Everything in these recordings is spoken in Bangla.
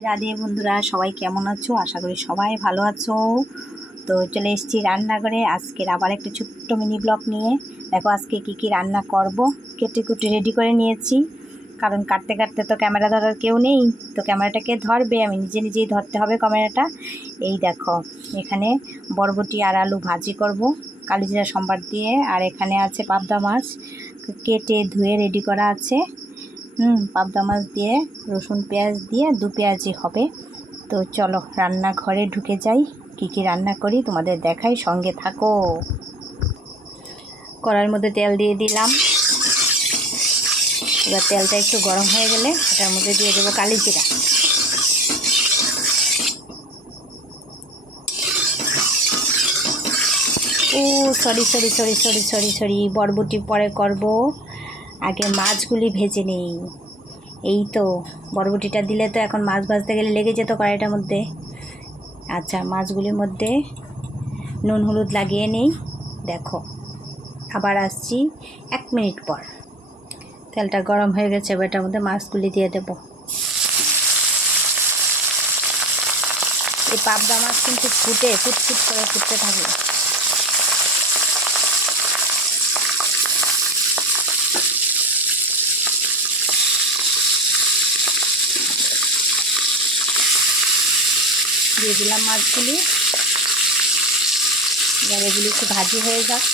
রাধে বন্ধুরা, সবাই কেমন আছো? আশা করি সবাই ভালো আছো। তো চলে এসেছি রান্নাঘরে। আজকের আবার একটা ছোট্ট মিনি ব্লগ নিয়ে। দেখো আজকে কি কি রান্না করব। কেটে কুটে রেডি করে নিয়েছি। কারণ কাটতে কাটতে তো ক্যামেরা ধরার কেউ নেই। তো ক্যামেরাটাকে ধরবে। আমি নিজে নিজেই ধরতে হবে ক্যামেরাটা এই দেখো, এখানে বরবটি আর আলু ভাজি করব। কালিজিরা সম্বার দিয়ে। আর এখানে আছে পাবদা মাছ। কেটে ধুয়ে রেডি করা আছে। হুম, পাবদা মাছ দিয়ে, রসুন পেঁয়াজ দিয়ে, দু পেঁয়াজি হবে। তো চলো, রান্নাঘরে ঢুকে যাই। কি কি রান্না করি তোমাদের দেখাই, সঙ্গে থাকো। কড়ার মধ্যে তেল দিয়ে দিলাম। এবার তেলটা একটু গরম হয়ে গেলে এটার মধ্যে দিয়ে দেবো কালি জিরা। ও, sorry sorry sorry sorry sorry sorry, বরবটি পরে করব। আগে মাছগুলি ভেজে নেই। এই তো, বরবটিটা দিলে তো এখন মাছ ভাজতে গেলে লেগে যেত কড়াইটার মধ্যে। আচ্ছা মাছগুলির মধ্যে নুন, হলুদ লাগিয়ে নেই। দেখো, আবার আসছি এক মিনিট পর। তেলটা গরম হয়ে গেছে, এবার এটার মধ্যে মাছগুলি দিয়ে দেব। এই পাবদা মাছ কিন্তু ফুটে ফুট ফুটফুট করে ফুটতে থাকে। দিয়ে দিলাম মাছগুলি। এবার এগুলি একটু ভাজি হয়ে যাক।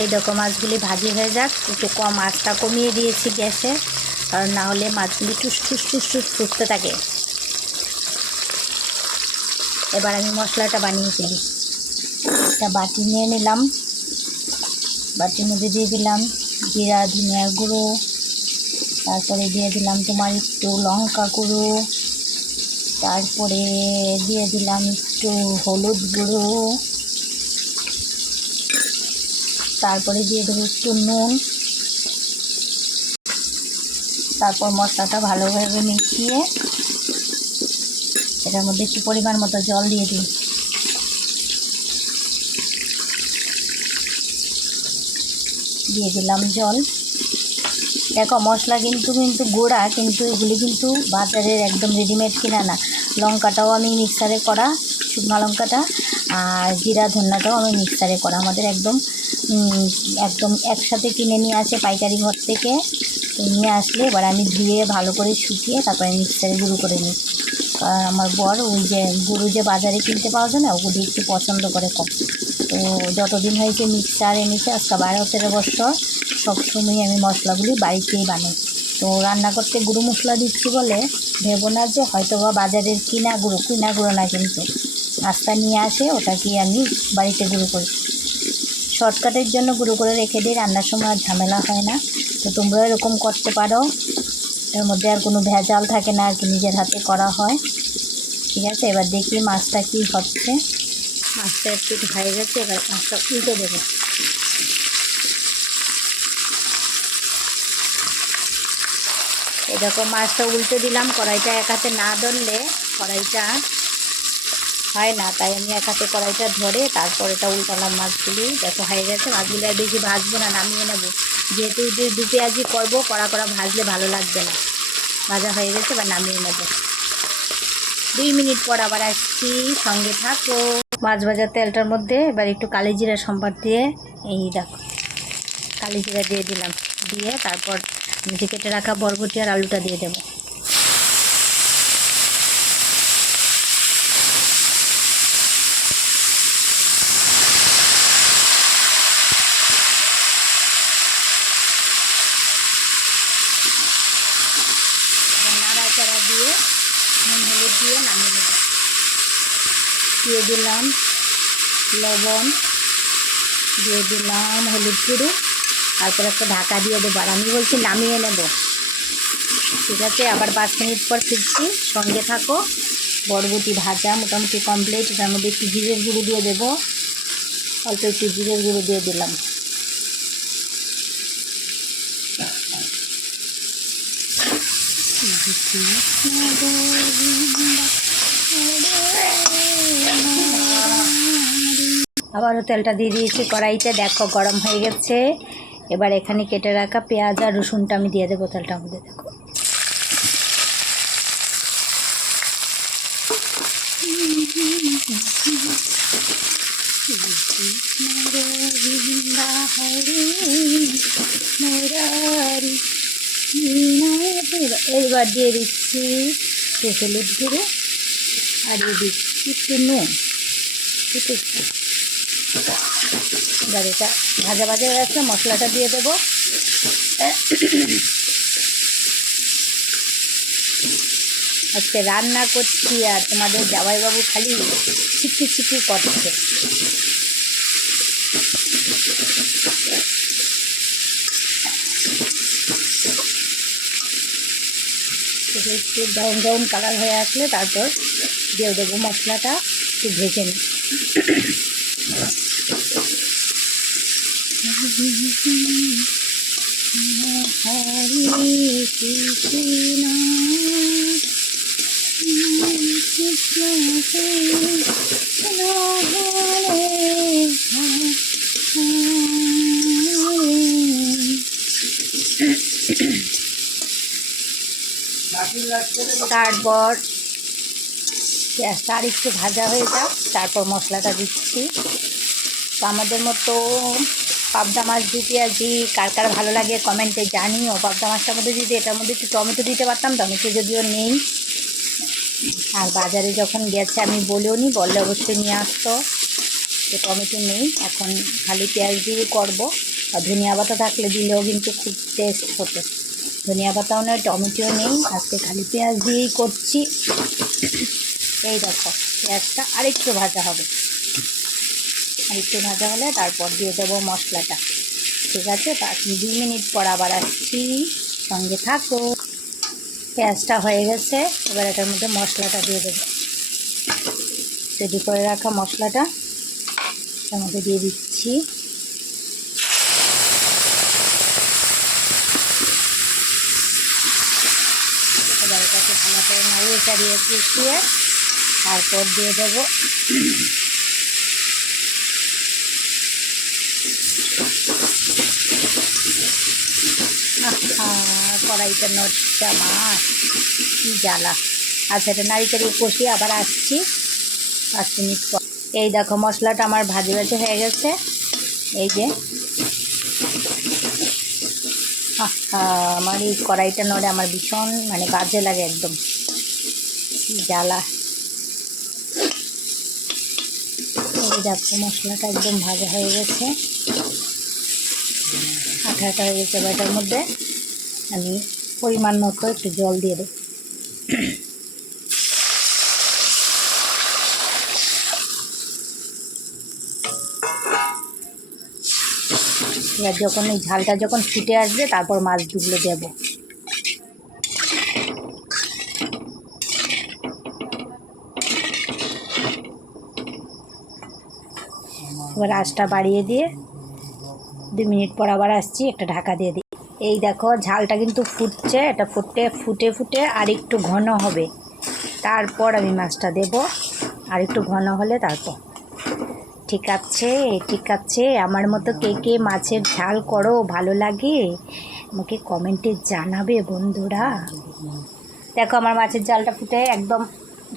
এই দেখো মাছগুলি ভাজি হয়ে যাক। একটু কম আঁচটা কমিয়ে দিয়েছি গ্যাসে, কারণ না হলে মাছগুলি টুস টুস টুস টুস, ফুটতে থাকে। এবার আমি মশলাটা বানিয়ে ফেলি। একটা বাটি নিয়ে নিলাম। বাটির মধ্যে দিয়ে দিলাম জিরা ধনিয়ার গুঁড়ো। তারপরে দিয়ে দিলাম তোমার একটু লঙ্কা গুঁড়ো। তারপরে দিয়ে দিলাম একটু হলুদ গুঁড়ো। তারপরে দিয়ে দেবো একটু নুন। তারপর মশলাটা ভালোভাবে মিশিয়ে এটার মধ্যে একটু পরিমাণ মতো জল দিয়ে দিই। দিয়ে দিলাম জল। দেখো, মশলা কিন্তু কিন্তু গোড়া, কিন্তু এগুলি কিন্তু বাজারের একদম রেডিমেড কিনা না লঙ্কাটাও আমি মিক্সারে করা, শুকনো লঙ্কাটা, আর জিরা ধন্যাটাও আমি মিক্সারে করা। আমাদের একদম একদম একসাথে কিনে নিয়ে আসে পাইকারি ঘর থেকে। নিয়ে আসলে এবার আমি ধুয়ে ভালো করে শুকিয়ে তারপরে মিক্সারে গুঁড়ো করে নিই। কারণ আমার বর ওই যে গুঁড়ো যে বাজারে কিনতে পাওয়া যায় না, ওগুলি একটু পছন্দ করে কম। তো যতদিন হয়েছে মিক্সার এনেছে, আজকে বারো তেরো বছর। সবসময় আমি মশলাগুলি বাড়িতেই বানাই। তো রান্না করতে গুঁড়ো মশলা দিচ্ছি বলে ভেবো না যে হয়তো বা বাজারের কিনা গুঁড়ো কিনা গুঁড়ো না কিন্তু। নাস্তা নিয়ে আসে ওটাকে আমি বাড়িতে গুঁড়ো করি। শর্টকাটের জন্য গুঁড়ো করে রেখে দিই, রান্নার সময় আর ঝামেলা হয় না। তো তোমরা এরকম করতে পারো। এর মধ্যে আর কোনো ভেজাল থাকে না, আর কি নিজের হাতে করা হয়। ঠিক আছে, এবার দেখি মাছটা কি হচ্ছে। মাছটা একটু হয়ে গেছে, এবার মাছটা উল্টে দেবো। এরকম মাছটা উল্টে দিলাম, কড়াইটা এক হাতে না ধরলে কড়াইটা হয় না, তাই আমি এক হাতে কড়াইটা ধরে তারপর এটা উল্টালাম মাছগুলি। দেখো, হয়ে গেছে, মাছগুলি আর বেশি ভাজবো না, নামিয়ে নেব। যেহেতু দু পেঁয়াজি করব, কড়া কড়া ভাজলে ভালো লাগবে না। ভাজা হয়ে গেছে, এবার নামিয়ে নেব। দুই মিনিট পর আবার আসছি, সঙ্গে থাকো। মাছ ভাজার তেলটার মধ্যে এবার একটু কালি জিরা সম্বার দিয়ে, এই দেখো, কালি জিরা দিয়ে দিলাম। দিয়ে তারপর যে কেটে রাখা বরবটি আর আলুটা দিয়ে দেবো। নাড়াচাড়া দিয়ে দিয়ে নামিয়ে দেবো দিয়ে দিলাম লবণ, দিয়ে দিলাম হলুদ গুঁড়ো। তারপর একটা ঢাকা দিয়ে দেবো আর আমি বলছি নামিয়ে নেব। ঠিক আছে, আবার পাঁচ মিনিট পর ফিরছি। সঙ্গে থাকো, বরবটি ভাজা মোটামুটি কমপ্লিট এটার মধ্যে একটু জিরের গুঁড়ো দিয়ে দেবো। অল্প একটু জিরের গুঁড়ো দিয়ে দিলাম। আবারও তেলটা দিয়ে দিয়েছি কড়াইতে। দেখো গরম হয়ে গেছে। এবার এখানে কেটে রাখা পেঁয়াজ আর রসুনটা আমি দিয়ে দেবো, তালটা মধ্যে দেখো। এবার দিয়ে দিচ্ছি হলুদ গুঁড়ো আর দিচ্ছি একটু নুন ঠিক আছে এটা ভাজা ভাজা হয়ে যাচ্ছে মশলাটা দিয়ে দেবো। আজকে রান্না করছি আর তোমাদের জামাইবাবু খালি ছিপি ছিপি করছে। একটু ব্রাউন ব্রাউন কালার হয়ে আসলে তারপর দিয়ে দেবো মশলাটা, একটু ভেজে নিই। তারপর পেঁয়াজটা আর একটু ভাজা হয়ে যাক তারপর মশলাটা দিচ্ছি। তো আমাদের মতো পাবদা মাছ দিয়ে পেঁয়াজি কার কার ভালো লাগে কমেন্টে জানিও। পাবদা মাছটার মধ্যে যদি এটার মধ্যে একটু টমেটো দিতে পারতাম, টমেটো যদিও নেই। আর বাজারে যখন গেছে আমি বলেও নি, বললে অবশ্যই নিয়ে আসতো। তো টমেটো নেই, এখন খালি পেঁয়াজ দিয়ে করব। আর ধনিয়া পাতা থাকলে দিলেও কিন্তু খুব টেস্ট হতো। ধনিয়া পাতাও নেই টমেটোও নেই, আজকে খালি পেঁয়াজ দিয়েই করছি। এই দেখো, পেঁয়াজটা আরেকটু ভাজা হবে। আরেকটু ভাজা হলে তারপর দিয়ে দেবো মশলাটা। ঠিক আছে? তার দুই মিনিট পর আবার আসছি। সঙ্গে থাকো। পেঁয়াজটা হয়ে গেছে। এবার এটার মধ্যে মশলাটা দিয়ে দেবো। রেডি করে রাখা মশলাটা। এটার মধ্যে দিয়ে দিচ্ছি। এবার এটাকে ভালো করে নাড়িয়ে চাড়িয়ে কুচিয়ে তারপর দিয়ে দেবো। কড়াইটা নড়ছে মাছ কি জ্বালা। আচ্ছা এটা চাড়িয়ে কষিয়ে আবার আসছি। পাঁচ মিনিট পর। এই দেখো, মশলাটা আমার ভাজে ভাজে হয়ে গেছে। এই যে। আমার এই কড়াইটা নড়ে আমার ভীষণ মানে বাজে লাগে একদম। জ্বালা। এই দেখো, মশলাটা একদম ভাজা হয়ে গেছে। আঠা আঠা হয়ে গেছে এটার মধ্যে। আমি পরিমাণ মতো একটু জল দিয়ে দেবো। এবার যখন এই ঝালটা যখন ফুটে আসবে, তারপর মাছ মাছগুলো দেবো। এবার আঁচটা বাড়িয়ে দিয়ে দু মিনিট পর আবার আসছি, একটা ঢাকা দিয়ে দিই। এই দেখো, ঝালটা কিন্তু ফুটছে, এটা ফুটে ফুটে ফুটে আর একটু ঘন হবে। তারপর আমি মাছটা দেব, আর একটু ঘন হলে তারপর। ঠিক আছে ঠিক আছে, আমার মতো কে কে মাছের ঝাল করো, ভালো লাগে, আমাকে কমেন্টে জানাবে বন্ধুরা। দেখো, আমার মাছের ঝালটা ফুটে একদম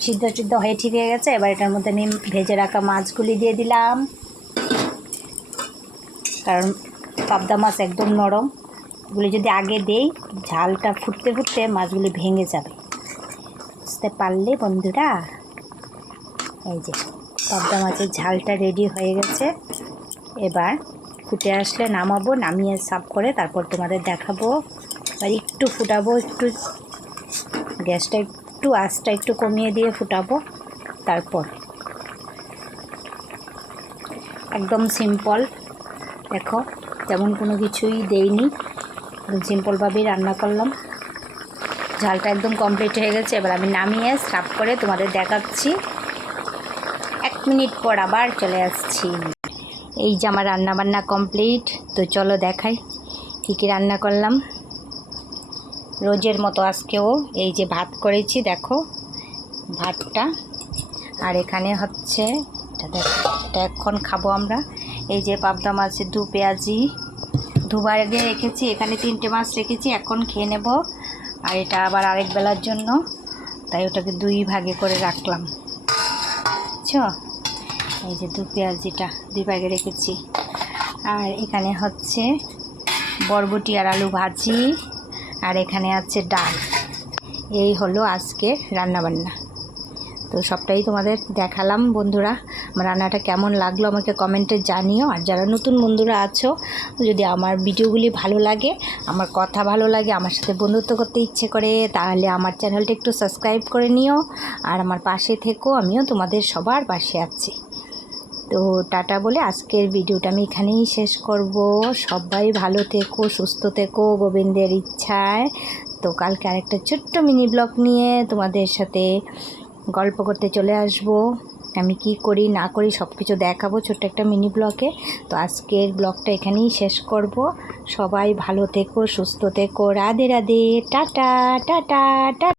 সিদ্ধ সিদ্ধ হয়ে ঠিক হয়ে গেছে, এবার এটার মধ্যে আমি ভেজে রাখা মাছগুলি দিয়ে দিলাম। কারণ পাবদা মাছ একদম নরম। এগুলি যদি আগে দেই, ঝালটা ফুটতে ফুটতে মাছগুলি ভেঙে যাবে। বুঝতে পারলে বন্ধুরা? এই যে, পাবদা মাছের ঝালটা রেডি হয়ে গেছে। এবার ফুটে আসলে নামাবো, নামিয়ে সাফ করে তারপর তোমাদের দেখাবো। এবার একটু ফুটাবো, একটু গ্যাসটা একটু, আঁচটা একটু কমিয়ে দিয়ে ফুটাবো। তারপর একদম সিম্পল দেখো, তেমন কোনো কিছুই দেইনি। সিম্পলভাবেই রান্না করলাম। ঝালটা একদম কমপ্লিট হয়ে গেছে। এবার আমি নামিয়ে সাফ করে তোমাদের দেখাচ্ছি। এক মিনিট পর আবার চলে আসছি। এই যে আমার রান্না বান্না কমপ্লিট তো চলো দেখাই কী কী রান্না করলাম। রোজের মতো আজকেও এই যে ভাত করেছি, দেখো। ভাতটা। আর এখানে হচ্ছে এটা এখন খাব আমরা। এই যে পাবদা মাছের দু পেঁয়াজি। দুবার আগে রেখেছি, এখানে তিনটে মাছ রেখেছি, এখন খেয়ে নেব। আর এটা আবার আরেক বেলার জন্য, তাই ওটাকে দুই ভাগে করে রাখলাম। দেখছ এই যে দু পেঁয়াজিটা দুই ভাগে রেখেছি। আর এখানে হচ্ছে বরবটি আর আলু ভাজি, আর এখানে আছে ডাল। এই হলো আজকে রান্নাবান্না। তো সবটাই তোমাদের দেখালাম, বন্ধুরা। রান্নাটা কেমন লাগল আমাকে কমেন্টে জানিও। আর যারা নতুন বন্ধুরা আছো, যদি আমার ভিডিওগুলি ভালো লাগে, আমার কথা ভালো লাগে, আমার সাথে বন্ধুত্ব করতে ইচ্ছে করে, তাহলে আমার চ্যানেলটা একটু সাবস্ক্রাইব করে নিও। আর আমার পাশে থেকো, আমিও তোমাদের সবার পাশে আছি। তো টাটা বলে আজকের ভিডিওটা আমি এখানেই শেষ করব। সবাই ভালো থেকো, সুস্থ থেকো, গোবিন্দের ইচ্ছায়। তো কালকে আরেকটা ছোট্ট মিনি ব্লগ নিয়ে তোমাদের সাথে গল্প করতে চলে আসব। আমি কি করি, না করি সব কিছু দেখাবো ছোট্ট একটা মিনি ব্লগে তো আজকের ব্লগটা এখানেই শেষ করব। সবাই ভালো থেকো, সুস্থ থেকো। Radhe Radhe. Tata tata tata.